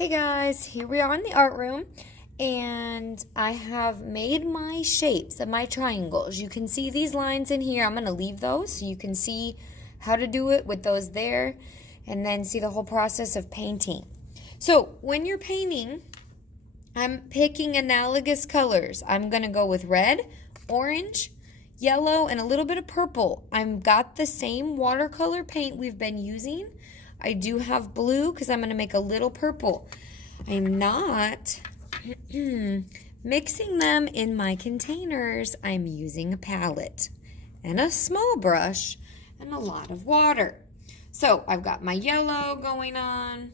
Hey guys, here we are in the art room and I have made my shapes of my triangles. You can see these lines in here. I'm going to leave those so you can see how to do it with those there and then see the whole process of painting. So when you're painting, I'm picking analogous colors. I'm going to go with red, orange, yellow, and a little bit of purple. I've got the same watercolor paint we've been using. I do have blue because I'm going to make a little purple. I'm not mixing them in my containers. I'm using a palette and a small brush and a lot of water. So I've got my yellow going on.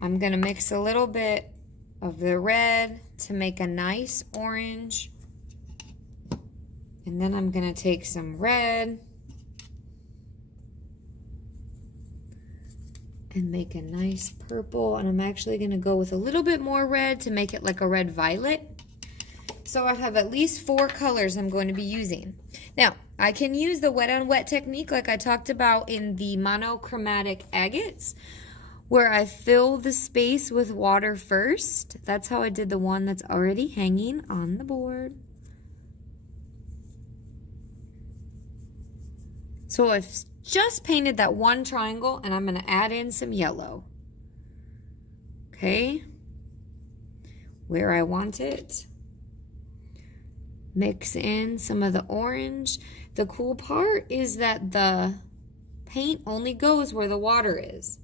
I'm going to mix a little bit of the red to make a nice orange. And then I'm going to take some red and make a nice purple, and I'm actually going to go with a little bit more red to make it like a red violet. So I have at least 4 colors I'm going to be using. Now, I can use the wet on wet technique like I talked about in the monochromatic agates, where I fill the space with water first. That's how I did the one that's already hanging on the board. So I've just painted that one triangle and I'm going to add in some yellow. Okay, where I want it. Mix in some of the orange. The cool part is that the paint only goes where the water is.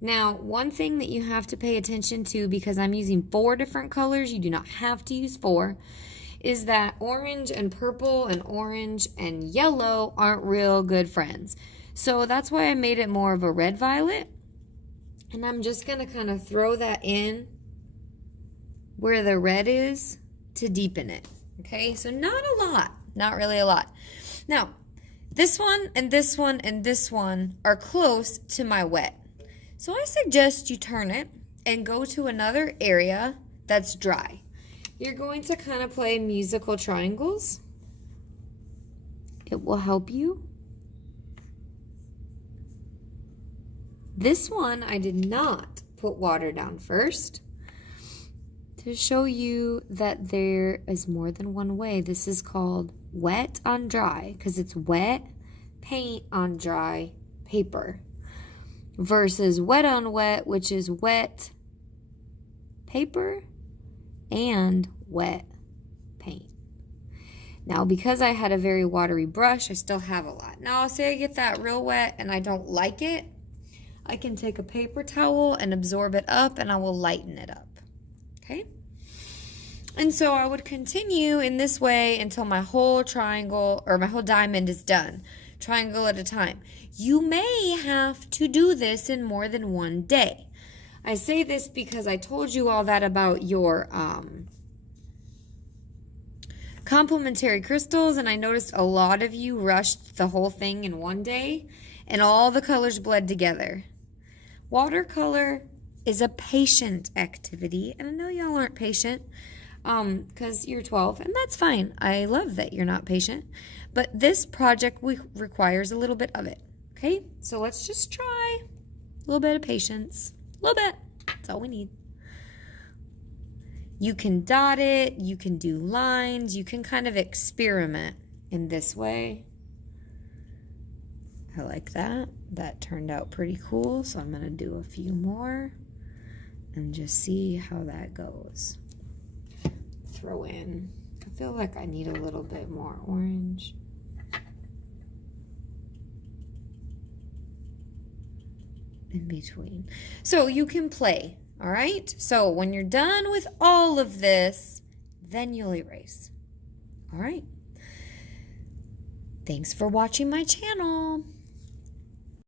Now, one thing that you have to pay attention to, because I'm using 4 different colors, you do not have to use 4, is that orange and purple and orange and yellow aren't real good friends. So that's why I made it more of a red violet. And I'm just going to kind of throw that in where the red is to deepen it. Okay, so not a lot, not really a lot. Now, this one and this one and this one are close to my wet. So I suggest you turn it and go to another area that's dry. You're going to kind of play musical triangles. It will help you. This one, I did not put water down first to show you that there is more than one way. This is called wet on dry because it's wet paint on dry paper versus wet on wet, which is wet paper and wet paint. Now, because I had a very watery brush, I still have a lot. Now, say I get that real wet and I don't like it, I can take a paper towel and absorb it up and I will lighten it up. Okay? And so I would continue in this way until my whole triangle or my whole diamond is done, triangle at a time. You may have to do this in more than one day. I say this because I told you all that about your complementary crystals, and I noticed a lot of you rushed the whole thing in one day, and all the colors bled together. Watercolor is a patient activity, and I know y'all aren't patient because you're 12, and that's fine. I love that you're not patient, but this project requires a little bit of it, okay? So let's just try a little bit of patience. A little bit. That's all we need. You can dot it. You can do lines. You can kind of experiment in this way. I like that. That turned out pretty cool. So I'm going to do a few more and just see how that goes. Throw in. I feel like I need a little bit more orange. In between. So you can play, all right? So when you're done with all of this, then you'll erase. All right. Thanks for watching my channel.